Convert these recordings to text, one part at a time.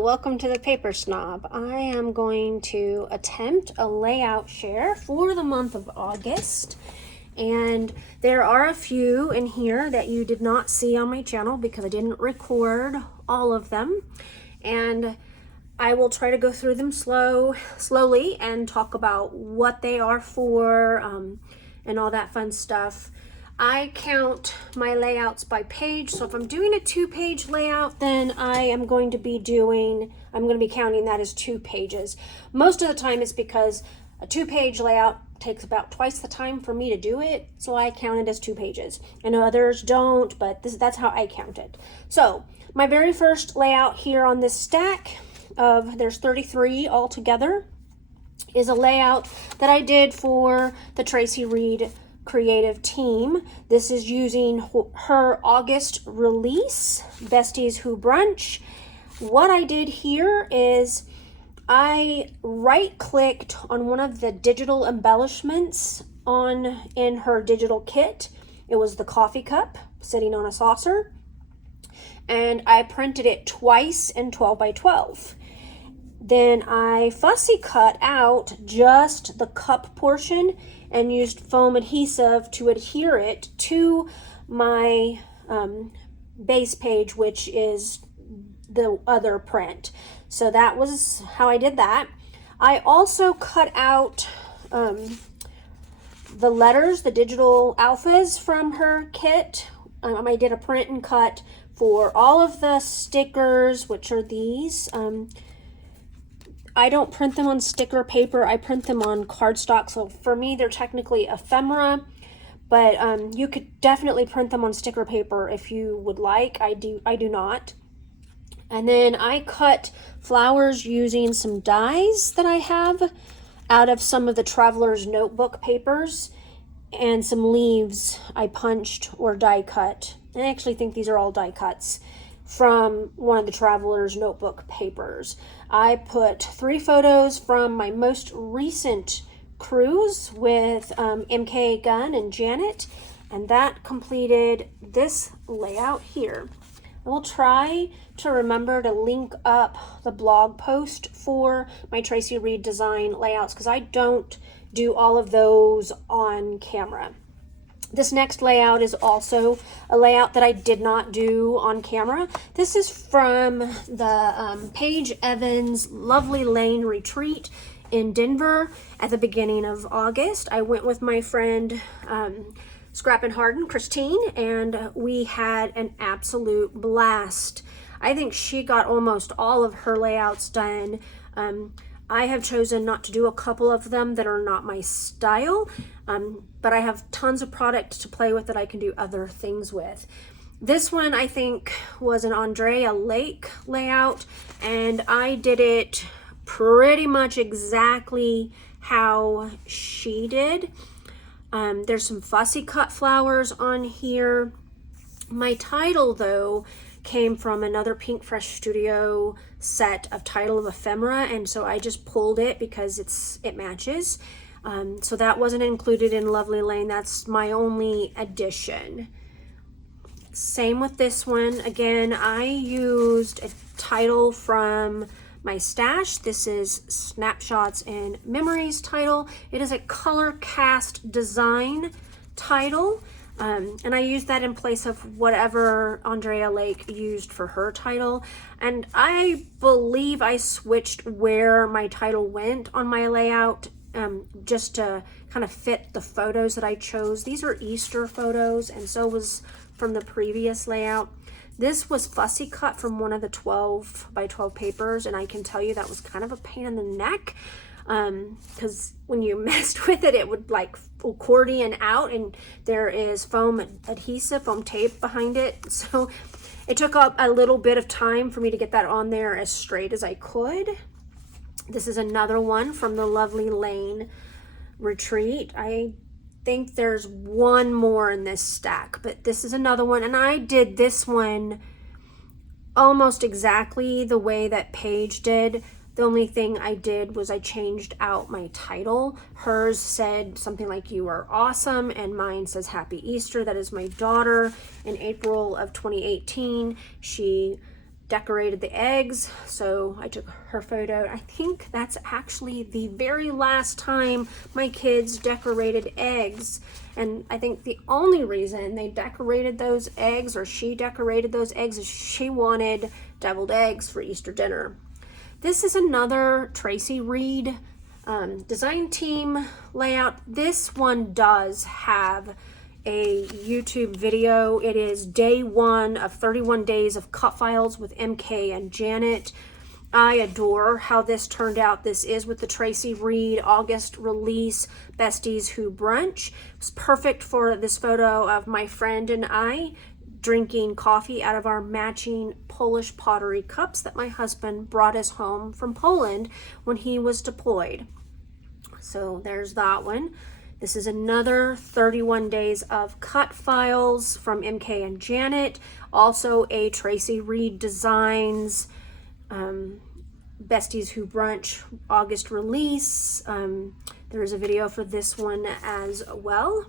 welcome to the Paper Snob. I am going to attempt a layout share for the month of August. And there are a few in here that you did not see on my channel because I didn't record all of them. And I will try to go through them slowly and talk about what they are for and all that fun stuff. I count my layouts by page, so if I'm doing a 2-page layout, then I'm going to be counting that as 2 pages. Most of the time it's because a 2-page layout takes about twice the time for me to do it, so I count it as 2 pages. I know others don't, but that's how I count it. So my very first layout here on this stack there's 33 altogether, is a layout that I did for the Tracy Reed creative team. This is using her August release, Besties Who Brunch. What I did here is I right-clicked on one of the digital embellishments in her digital kit. It was the coffee cup sitting on a saucer, and I printed it twice in 12 by 12. Then I fussy cut out just the cup portion and used foam adhesive to adhere it to my base page, which is the other print. So that was how I did that. I also cut out the letters, the digital alphas from her kit. I did a print and cut for all of the stickers, which are these. I don't print them on sticker paper. I print them on cardstock. So for me, they're technically ephemera, but you could definitely print them on sticker paper if you would like. I do not. And then I cut flowers using some dies that I have out of some of the Traveler's Notebook papers, and some leaves I punched or die cut. I actually think these are all die cuts from one of the Traveler's Notebook papers. I put 3 photos from my most recent cruise with MK Gunn and Janet, and that completed this layout here. I will try to remember to link up the blog post for my Tracy Reed design layouts because I don't do all of those on camera. This next layout is also a layout that I did not do on camera. This is from the Paige Evans Lovely Lane Retreat in Denver at the beginning of August. I went with my friend Scrap and Harden, Christine, and we had an absolute blast. I think she got almost all of her layouts done. I have chosen not to do a couple of them that are not my style, but I have tons of product to play with that I can do other things with. This one I think was an Andrea Lake layout, and I did it pretty much exactly how she did. There's some fussy cut flowers on here. My title though came from another Pink Fresh Studio set of Title of Ephemera, and so I just pulled it because it matches. So that wasn't included in Lovely Lane. That's my only addition. Same with this one. Again, I used a title from my stash. This is Snapshots and Memories title. It is a color cast design title. And I used that in place of whatever Andrea Lake used for her title. And I believe I switched where my title went on my layout just to kind of fit the photos that I chose. These are Easter photos, and so was from the previous layout. This was fussy cut from one of the 12 by 12 papers, and I can tell you that was kind of a pain in the neck. Because when you messed with it, it would like accordion out, and there is foam adhesive, foam tape behind it. So it took up a little bit of time for me to get that on there as straight as I could. This is another one from the Lovely Lane Retreat. I think there's one more in this stack, but this is another one. And I did this one almost exactly the way that Paige did. The only thing I did was I changed out my title. Hers said something like "You are awesome," and mine says "Happy Easter." That is my daughter. In April of 2018, she decorated the eggs, so I took her photo. I think that's actually the very last time my kids decorated eggs, and I think the only reason they decorated those eggs, or she decorated those eggs, is she wanted deviled eggs for Easter dinner. This is another Tracy Reed design team layout. This one does have a YouTube video. It is day 1 of 31 days of cut files with MK and Janet. I adore how this turned out. This is with the Tracy Reed August release, Besties Who Brunch. It's perfect for this photo of my friend and I drinking coffee out of our matching Polish pottery cups that my husband brought us home from Poland when he was deployed. So there's that one. This is another 31 days of cut files from MK and Janet. Also a Tracy Reed Designs Besties Who Brunch August release. There is a video for this one as well.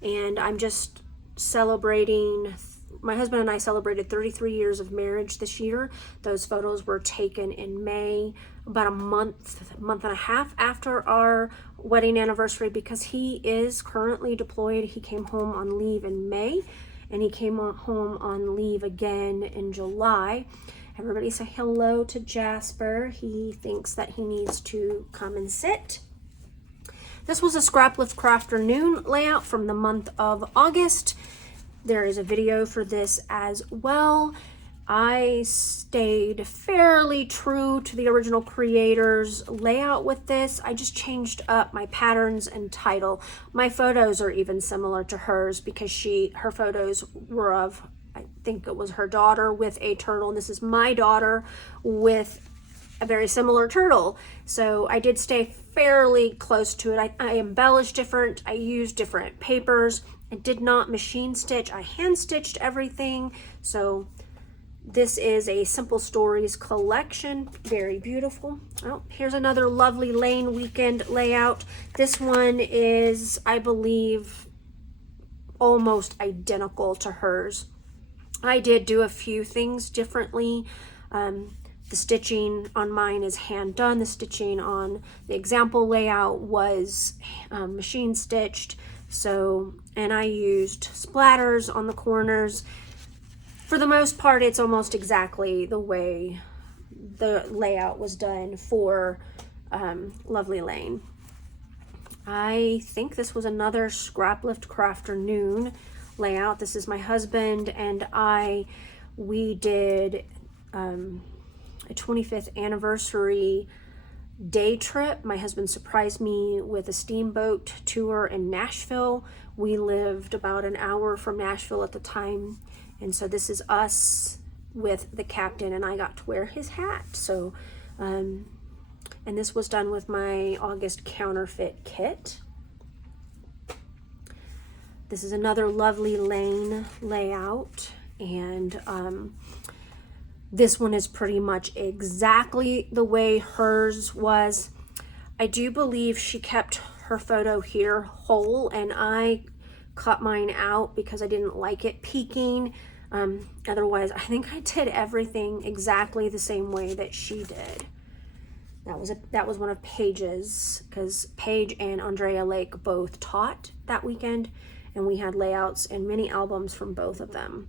And I'm just celebrating, my husband and I celebrated 33 years of marriage this year. Those photos were taken in May, about a month and a half after our wedding anniversary, because he is currently deployed. He came home on leave in May, and he came home on leave again in July. Everybody say hello to Jasper. He thinks that he needs to come and sit. This was a Scrap Lift Crafternoon layout from the month of August. There is a video for this as well. I stayed fairly true to the original creator's layout with this. I just changed up my patterns and title. My photos are even similar to hers because her photos were of, I think it was her daughter with a turtle, and this is my daughter with a very similar turtle. So I did stay fairly close to it. I embellished different, I used different papers. I did not machine stitch, I hand stitched everything. So this is a Simple Stories collection, very beautiful. Oh, here's another lovely Lane weekend layout. This one is, I believe, almost identical to hers. I did do a few things differently. The stitching on mine is hand done. The stitching on the example layout was machine stitched. So, and I used splatters on the corners. For the most part, it's almost exactly the way the layout was done for Lovely Lane. I think this was another Scrap Lift Crafternoon layout. This is my husband and I. We did a 25th anniversary day trip. My husband surprised me with a steamboat tour in Nashville. We lived about an hour from Nashville at the time. And so this is us with the captain, and I got to wear his hat. So, and this was done with my August counterfeit kit. This is another Lovely Lane layout, and this one is pretty much exactly the way hers was. I do believe she kept her photo here whole, and I cut mine out because I didn't like it peeking. Otherwise, I think I did everything exactly the same way that she did. That was one of Paige's, because Paige and Andrea Lake both taught that weekend, and we had layouts and mini albums from both of them.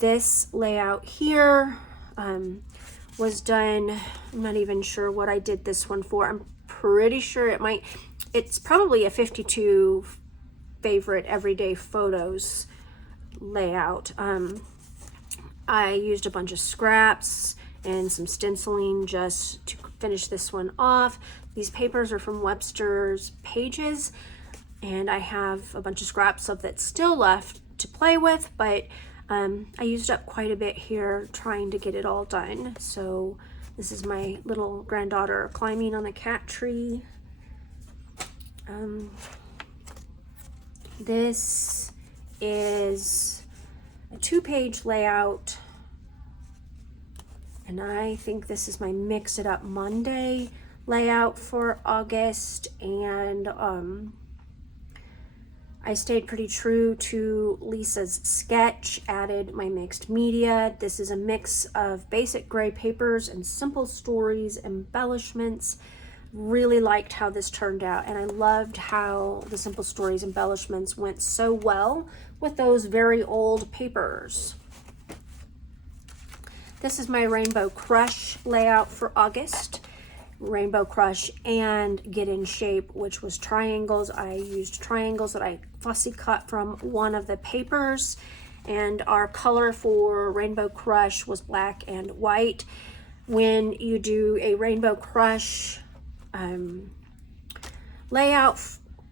This layout here was done, I'm not even sure what I did this one for. I'm pretty sure it's probably a 52 favorite everyday photos layout. I used a bunch of scraps and some stenciling just to finish this one off. These papers are from Webster's Pages, and I have a bunch of scraps of that still left to play with, but I used up quite a bit here trying to get it all done. So this is my little granddaughter climbing on the cat tree. This is a 2-page layout, and I think this is my Mix It Up Monday layout for August, and I stayed pretty true to Lisa's sketch, added my mixed media. This is a mix of basic gray papers and simple stories, embellishments. Really liked how this turned out, and I loved how the simple stories embellishments went so well with those very old papers. This is my Rainbow Crush layout for August. Rainbow Crush and Get in Shape, which was triangles. I used triangles that I fussy cut from one of the papers, and our color for Rainbow Crush was black and white. When you do a Rainbow Crush layout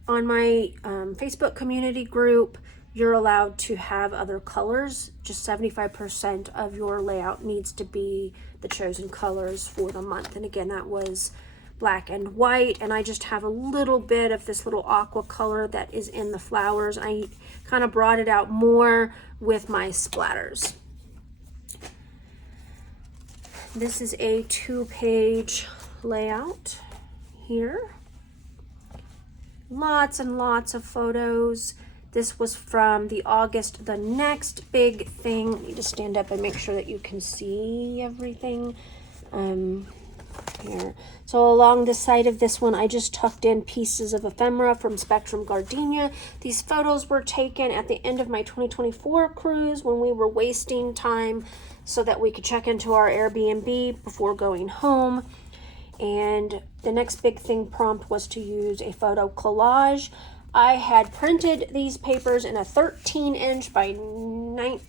on my Facebook community group, you're allowed to have other colors. Just 75% of your layout needs to be the chosen colors for the month. And again, that was black and white. And I just have a little bit of this little aqua color that is in the flowers. I kind of brought it out more with my splatters. This is a 2-page layout here. Lots and lots of photos. This was from the August, the next big thing. I need to stand up and make sure that you can see everything. Here. So along the side of this one, I just tucked in pieces of ephemera from Spectrum Gardenia. These photos were taken at the end of my 2024 cruise when we were wasting time so that we could check into our Airbnb before going home. And the next big thing prompt was to use a photo collage. I had printed these papers in a 13-inch by 19-inch,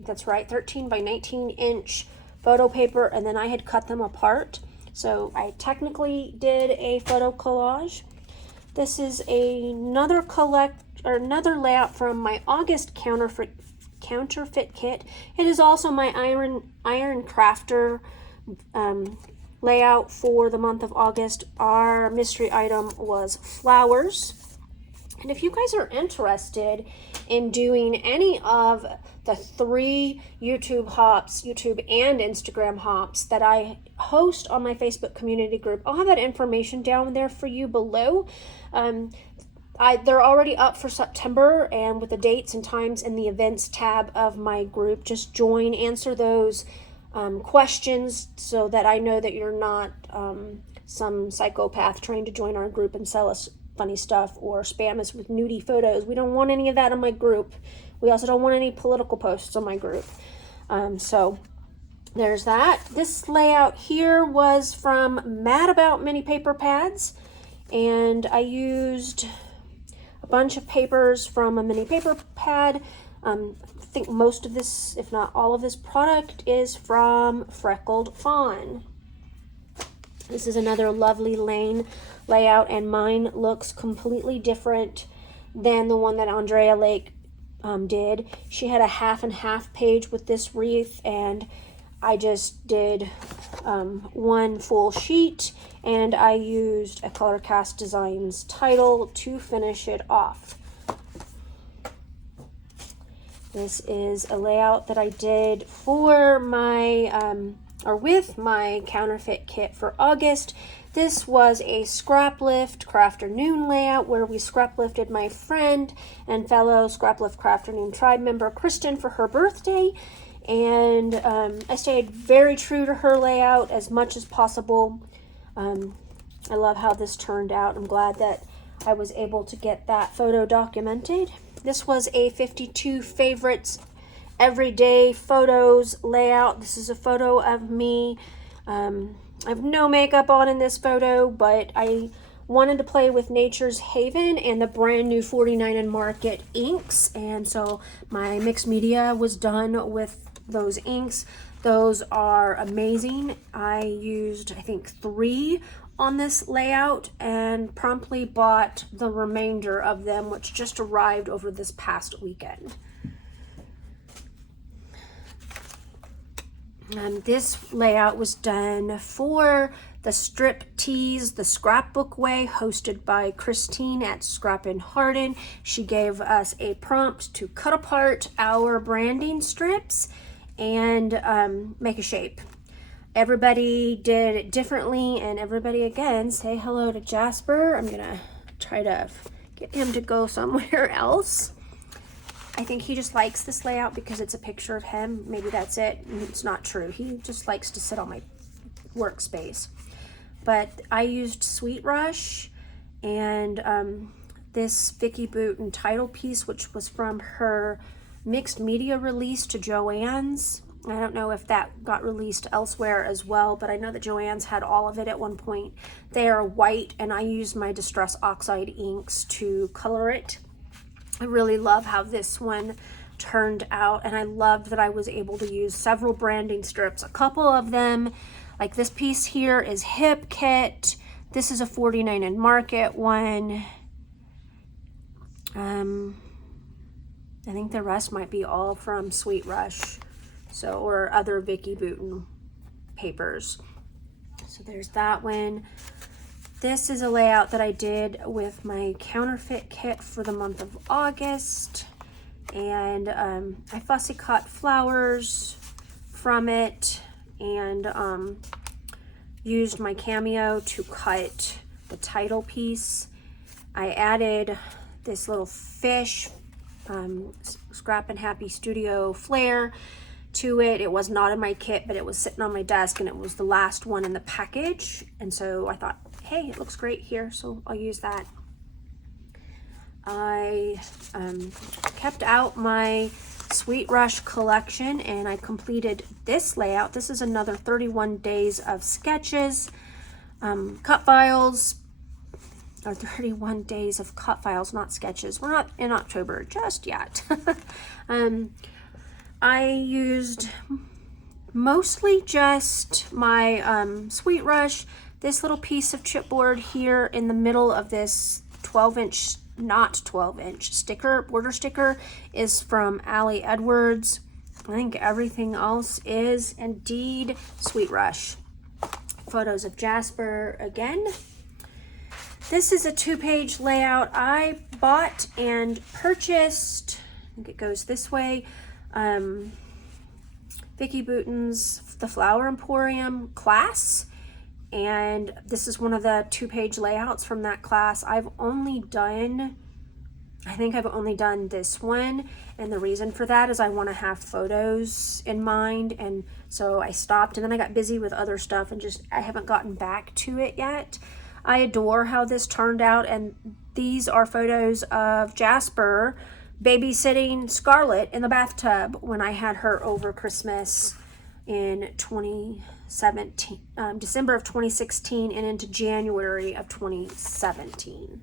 that's right, 13 by 19-inch photo paper, and then I had cut them apart. So I technically did a photo collage. This is another layout from my August counterfeit kit. It is also my Iron Crafter layout for the month of August. Our mystery item was flowers. And if you guys are interested in doing any of the 3 YouTube hops, YouTube and Instagram hops that I host on my Facebook community group, I'll have that information down there for you below. They're already up for September, and with the dates and times in the events tab of my group, just join, answer those questions so that I know that you're not some psychopath trying to join our group and sell us funny stuff or spam us with nudie photos. We don't want any of that in my group. We also don't want any political posts on my group. So there's that. This layout here was from Mad About Mini Paper Pads, and I used a bunch of papers from a mini paper pad. I think most of this, if not all of this product, is from Freckled Fawn. This is another lovely Lane layout, and mine looks completely different than the one that Andrea Lake did. She had a half and half page with this wreath, and I just did one full sheet, and I used a Colorcast Designs title to finish it off. This is a layout that I did for my, with my counterfeit kit for August. This was a scrap lift Crafternoon layout where we scrap lifted my friend and fellow Scrap Lift Crafternoon tribe member Kristen for her birthday. And I stayed very true to her layout as much as possible. I love how this turned out. I'm glad that I was able to get that photo documented. This was a 52 favorites everyday photos layout. This is a photo of me. I have no makeup on in this photo, but I wanted to play with Nature's Haven and the brand new 49 & Market inks, and so my mixed media was done with those inks. Those are amazing. I used, I think, 3 on this layout and promptly bought the remainder of them, which just arrived over this past weekend. This layout was done for the Strip Tease the Scrapbook Way, hosted by Christine at Scrap and Harden. She gave us a prompt to cut apart our branding strips and make a shape. Everybody did it differently, and everybody, again, say hello to Jasper. I'm gonna try to get him to go somewhere else. I think he just likes this layout because it's a picture of him. Maybe that's it. It's not true. He just likes to sit on my workspace. But I used Sweet Rush and this Vicki Boutin title piece, which was from her mixed media release to Joann's. I don't know if that got released elsewhere as well, but I know that Joann's had all of it at one point. They are white, and I used my Distress Oxide inks to color it. I really love how this one turned out, and I loved that I was able to use several branding strips. A couple of them, like this piece here, is Hip Kit. This is a 49 and Market one. I think the rest might be all from Sweet Rush, so, or other Vicki Boutin papers. So there's that one. This is a layout that I did with my counterfeit kit for the month of August, and I fussy cut flowers from it and used my Cameo to cut the title piece. I added this little fish, Scrap and Happy Studio Flair to it. It was not in my kit, but it was sitting on my desk, and it was the last one in the package, and so I thought, hey, it looks great here, so I'll use that. I kept out my Sweet Rush collection, and I completed this layout. This is another 31 days of sketches, cut files, or 31 days of cut files, not sketches. We're not in October just yet. I used mostly just my Sweet Rush, this little piece of chipboard here in the middle of this 12-inch, not 12-inch sticker, border sticker, is from Ali Edwards. I think everything else is indeed Sweet Rush. Photos of Jasper again. This is a 2-page layout I bought and purchased. I think it goes this way. Vicki Boutin's The Flower Emporium class, and this is one of the 2-page layouts from that class. I think I've only done this one, and the reason for that is I want to have photos in mind, and so I stopped, and then I got busy with other stuff and I haven't gotten back to it yet. I adore how this turned out, and these are photos of Jasper babysitting Scarlett in the bathtub when I had her over Christmas in 2017, December of 2016 and into January of 2017.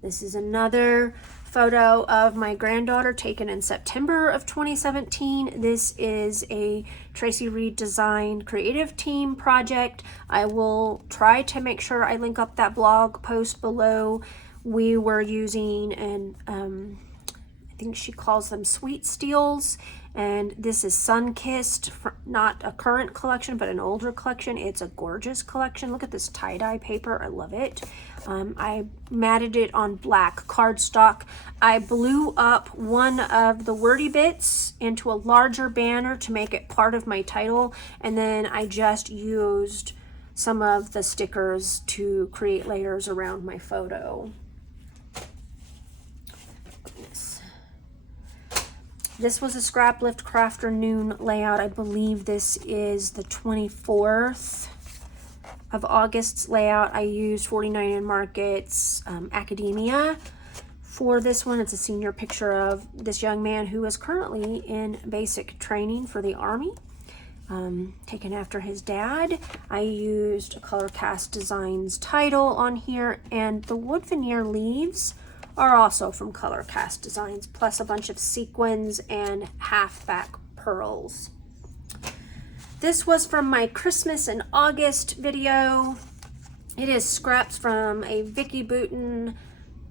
This is another photo of my granddaughter taken in September of 2017. This is a Tracy Reed Design creative team project. I will try to make sure I link up that blog post below. We were using, and I think she calls them Sweet Steels, and this is Sunkissed, not a current collection, but an older collection. It's a gorgeous collection. Look at this tie-dye paper. I love it. I matted it on black cardstock. I blew up one of the wordy bits into a larger banner to make it part of my title, and then I just used some of the stickers to create layers around my photo. This was a Scrap Lift Crafter Noon layout. I believe this is the 24th of August's layout. I used 49 and Market's Academia for this one. It's a senior picture of this young man who is currently in basic training for the Army, taken after his dad. I used Color Cast Designs title on here, and the wood veneer leaves are also from Color Cast Designs, plus a bunch of sequins and halfback pearls. This was from my Christmas in August video. It is scraps from a Vicki Boutin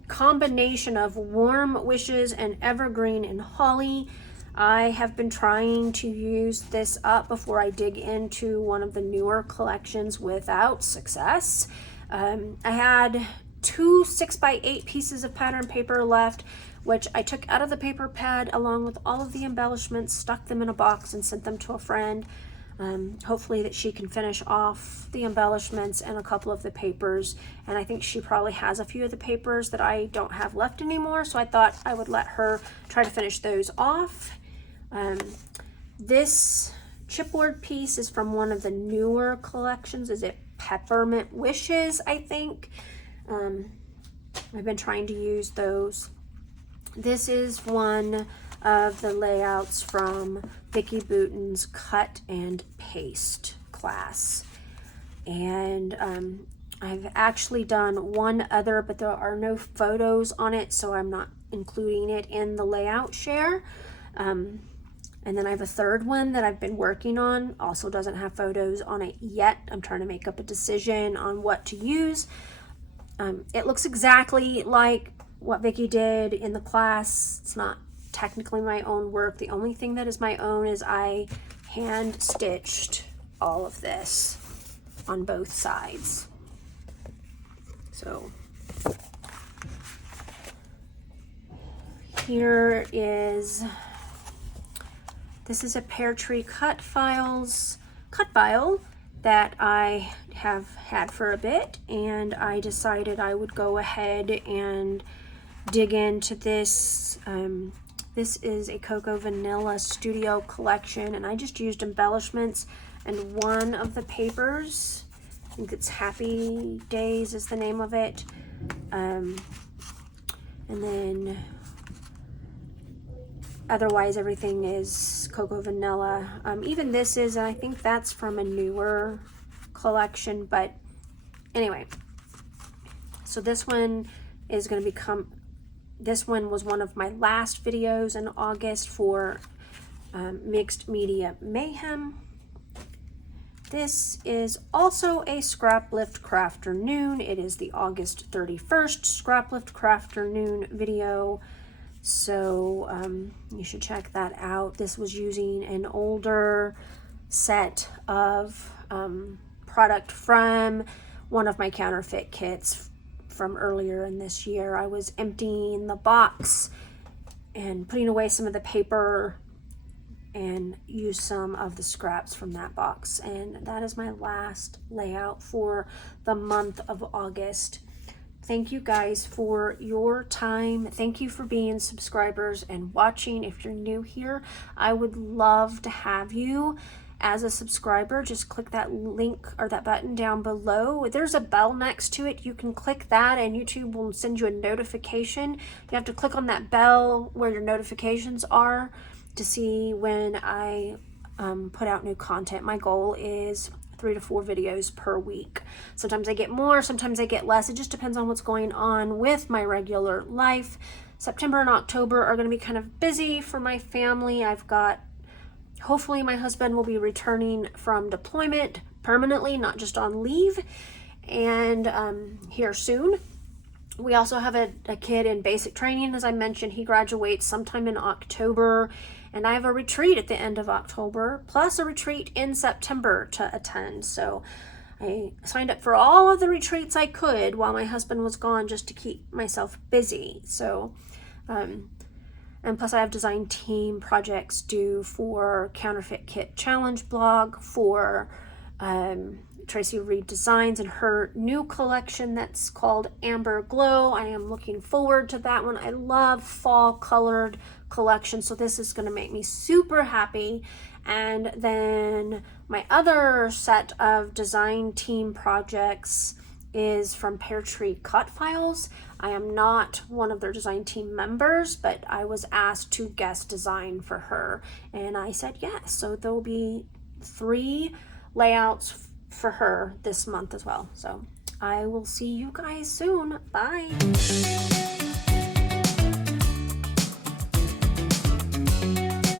combination of Warm Wishes and Evergreen and Holly. I have been trying to use this up before I dig into one of the newer collections without success. I had 2 6x8 pieces of pattern paper left, which I took out of the paper pad along with all of the embellishments, stuck them in a box, and sent them to a friend. Hopefully that she can finish off the embellishments and a couple of the papers. And I think she probably has a few of the papers that I don't have left anymore. So I thought I would let her try to finish those off. This chipboard piece is from one of the newer collections. Is it Peppermint Wishes, I think? I've been trying to use those. This is one of the layouts from Vicki Boutin's cut and paste class. And I've actually done one other, but there are no photos on it, so I'm not including it in the layout share. And then I have a third one that I've been working on, also doesn't have photos on it yet. I'm trying to make up a decision on what to use. It looks exactly like what Vicki did in the class. It's not technically my own work. The only thing that is my own is I hand stitched all of this on both sides. So here is, this is a Pear Tree cut file that I have had for a bit, and I decided I would go ahead and dig into this. This is a Cocoa Vanilla Studio collection, and I just used embellishments and one of the papers. I think it's Happy Days is the name of it. And then otherwise everything is Cocoa Vanilla. Even this is, and I think that's from a newer collection, but anyway. So this one is going to become, this one was one of my last videos in August for Mixed Media Mayhem. This is also a Scraplift Crafternoon. It is the August 31st Scraplift Crafternoon video. So you should check that out. This was using an older set of product from one of my counterfeit kits from earlier in this year. I was emptying the box and putting away some of the paper and use some of the scraps from that box. And that is my last layout for the month of August. Thank you guys for your time. Thank you for being subscribers and watching. If you're new here, I would love to have you as a subscriber. Just click that link or that button down below. There's a bell next to it. You can click that and YouTube will send you a notification. You have to click on that bell where your notifications are to see when I put out new content. My goal is 3 to 4 videos per week. Sometimes I get more, sometimes I get less. It just depends on what's going on with my regular life. September and October are going to be kind of busy for my family. I've got, hopefully my husband will be returning from deployment permanently, not just on leave, and here soon. We also have a kid in basic training, as I mentioned. He graduates sometime in October, and I have a retreat at the end of October, plus a retreat in September to attend. So I signed up for all of the retreats I could while my husband was gone, just to keep myself busy. So, and plus I have design team projects due for Counterfeit Kit Challenge blog, for Tracy Reed Designs and her new collection that's called Amber Glow. I am looking forward to that one. I love fall colored collections, so this is going to make me super happy. And then my other set of design team projects is from Pear Tree Cut Files. I am not one of their design team members, but I was asked to guest design for her, and I said yes. So there will be 3 layouts for her this month as well. So I will see you guys soon. Bye.